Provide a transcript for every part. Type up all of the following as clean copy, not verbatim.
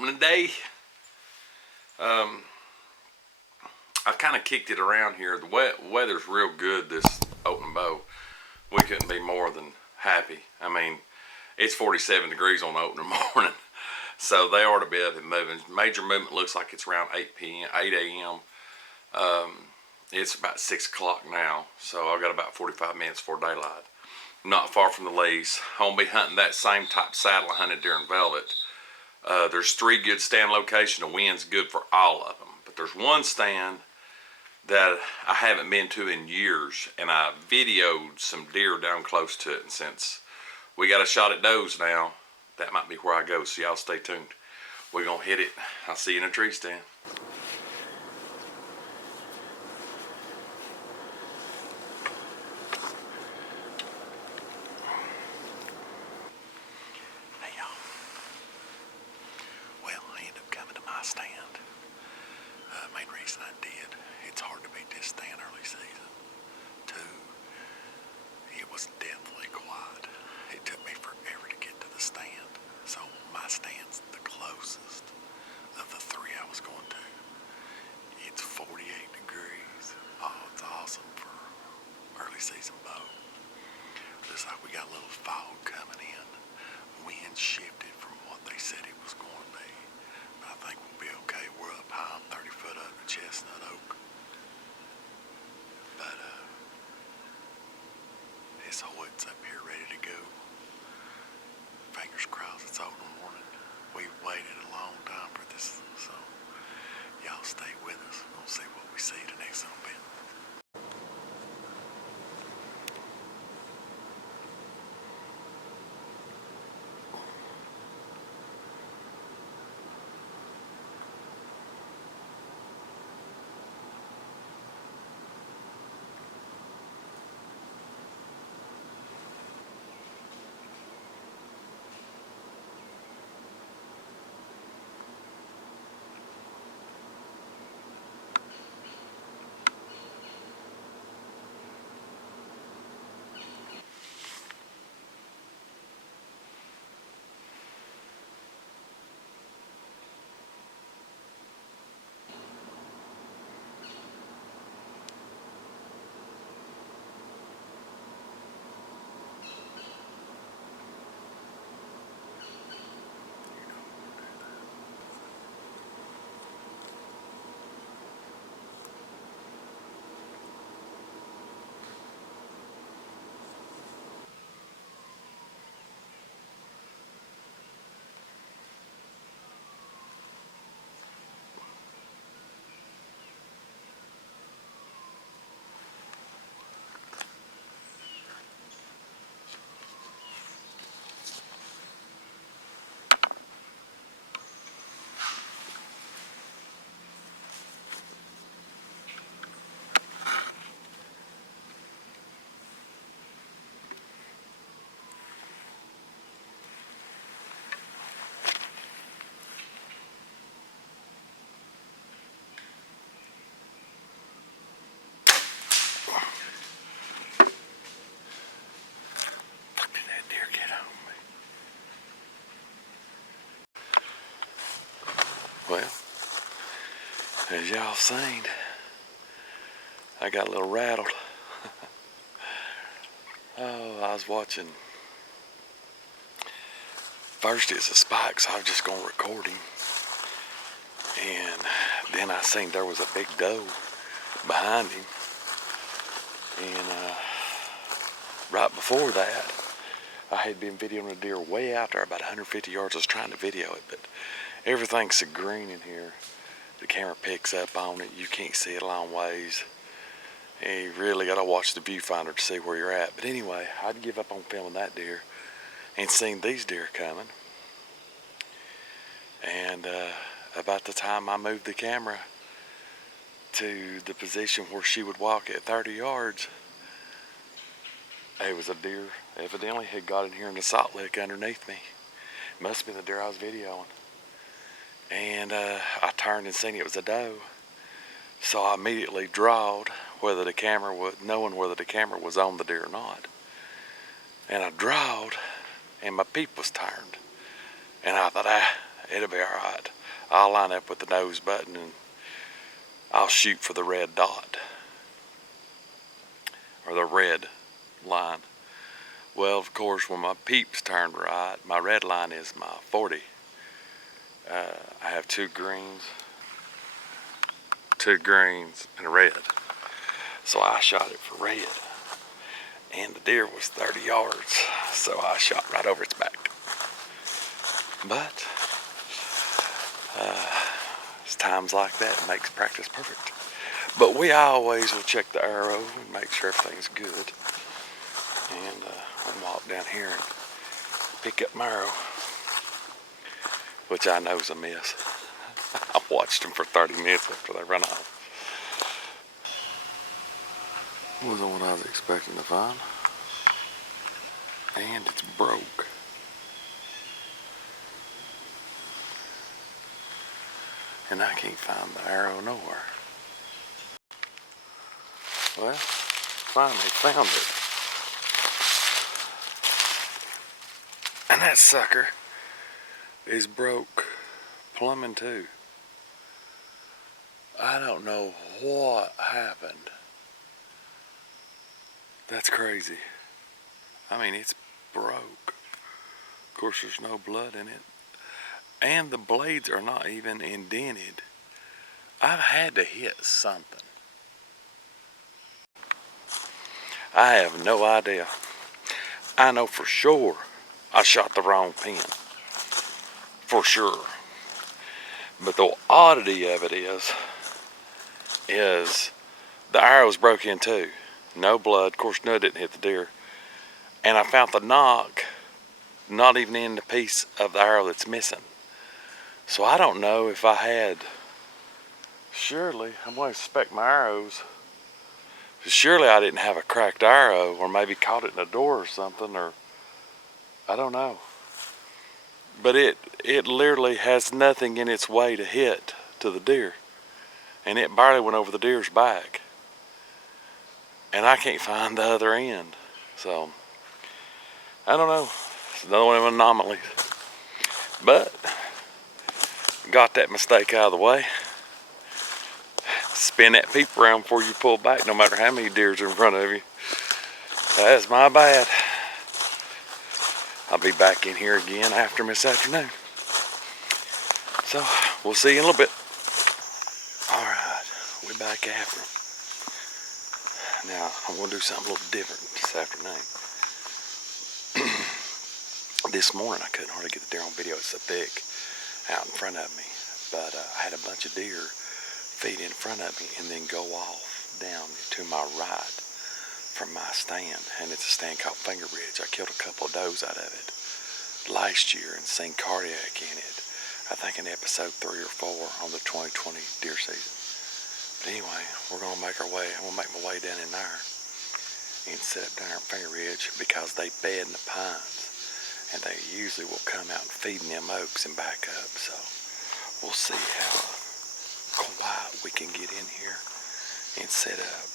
opening day. I kind of kicked it around here. The weather's real good this opening bow. We couldn't be more than happy. I mean, it's 47 degrees on the opening morning, so they ought to be up and moving. Major movement looks like it's around 8 a.m. It's about 6 o'clock now, so I've got about 45 minutes before daylight. Not far from the lease. I'm gonna be hunting that same type saddle I hunted during Velvet. There's 3 good stand locations. The wind's good for all of them, but there's one stand that I haven't been to in years, and I videoed some deer down close to it. And since we got a shot at those now, that might be where I go. So y'all stay tuned. We're gonna hit it. I'll see you in a tree stand. Stand. Main reason I did, it's hard to beat this stand early season. 2, it was deathly quiet. It took me forever to get to the stand. So my stand's the closest of the 3 I was going to. It's 48 degrees. Oh, it's awesome for early season bow. Looks like we got a little fog coming in. Wind shifted from what they said it was going to be. I think we'll be okay. We're up high. I'm 30 foot up the chestnut oak. But this Hoyt's up here ready to go. Fingers crossed it's open morning. We've waited a long time for this, so y'all stay with us. We'll see what we see the next little bit. Well, as y'all seen, I got a little rattled. Oh, I was watching. First it's a spike, so I was just gonna record him. And then I seen there was a big doe behind him. And right before that, I had been videoing a deer way out there, about 150 yards. I was trying to video it, but everything's so green in here. The camera picks up on it. You can't see it a long ways. And you really got to watch the viewfinder to see where you're at. But anyway, I'd give up on filming that deer and seen these deer coming. And about the time I moved the camera to the position where she would walk at 30 yards, it was a deer evidently had got in here in the salt lick underneath me. Must have been the deer I was videoing. And I turned and seen it was a doe. So I immediately drawed knowing whether the camera was on the deer or not. And I drawed, and my peep was turned. And I thought, it'll be alright. I'll line up with the nose button and I'll shoot for the red dot. Or the red line. Well, of course, when my peeps turned right, my red line is my 40. I have two greens and a red. So I shot it for red. And the deer was 30 yards, so I shot right over its back. But it's times like that it makes practice perfect. But we always will check the arrow and make sure everything's good. And I'll walk down here and pick up my arrow, which I know is a miss. I watched them for 30 minutes after they run off. Wasn't what I was expecting to find. And it's broke. And I can't find the arrow nowhere. Well, finally found it. And that sucker is broke plumb in two. I don't know what happened. That's crazy. I mean, it's broke. Of course, there's no blood in it. And the blades are not even indented. I've had to hit something. I have no idea. I know for sure I shot the wrong pin. For sure. But the oddity of it is the arrow's broke in two. No blood. Of course, no, it didn't hit the deer. And I found the nock not even in the piece of the arrow that's missing. So I don't know if I had, surely, I'm going to suspect my arrows. Surely I didn't have a cracked arrow, or maybe caught it in a door or something, or I don't know. But it literally has nothing in its way to hit to the deer. And it barely went over the deer's back. And I can't find the other end. So, I don't know. It's another one of them anomalies. But, got that mistake out of the way. Spin that peep around before you pull back, no matter how many deers are in front of you. That's my bad. I'll be back in here again after this afternoon. So, we'll see you in a little bit. Alright, we're back after. Now, I'm going to do something a little different this afternoon. This morning, I couldn't hardly get the deer on video. It's so thick out in front of me. But I had a bunch of deer feed in front of me and then go off down to my right from my stand. And it's a stand called Finger Ridge. I killed a couple of does out of it last year and seen cardiac in it. I think in episode 3 or 4 on the 2020 deer season. But anyway, we're going to make our way. I'm going to make my way down in there and set up down at Finger Ridge because they bed in the pines. And they usually will come out and feed in them oaks and back up. So we'll see how quiet we can get in here and set up.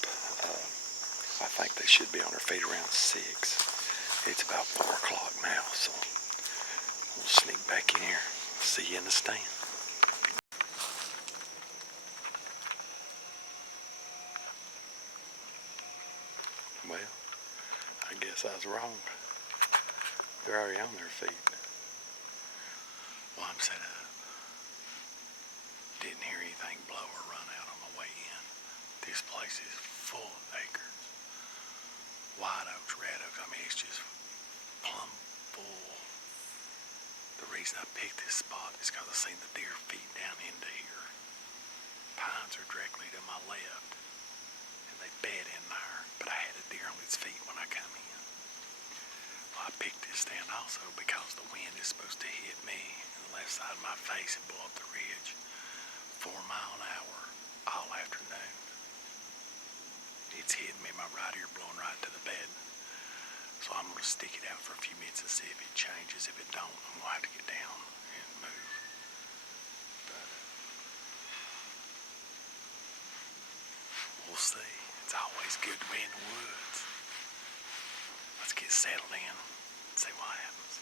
I think they should be on their feet around 6. It's about 4 o'clock now, so we'll sneak back in here. See you in the stand. Well, I guess I was wrong. They're already on their feet. Well, I'm set up. Didn't hear anything blow or run out on my way in. This place is full of acres. White oaks, red oaks. I mean, it's just plumb full. The reason I picked this spot is because I seen the deer feed down into here. Pines are directly to my left, and they bed in there. But I had a deer on its feet when I come in. Well, I picked this stand also because the wind is supposed to hit me in the left side of my face and blow up the ridge 4 miles an hour all afternoon. It's hitting me, my right ear blowing right to the bed. So I'm going to stick it out for a few minutes and see if it changes. If it don't, I'm going to have to get down and move. But we'll see. It's always good to be in the woods. Let's get settled in and see what happens.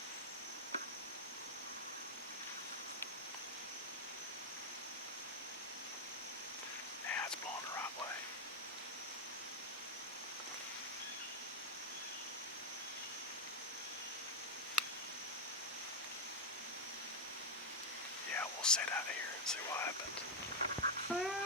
set out here and see what happens.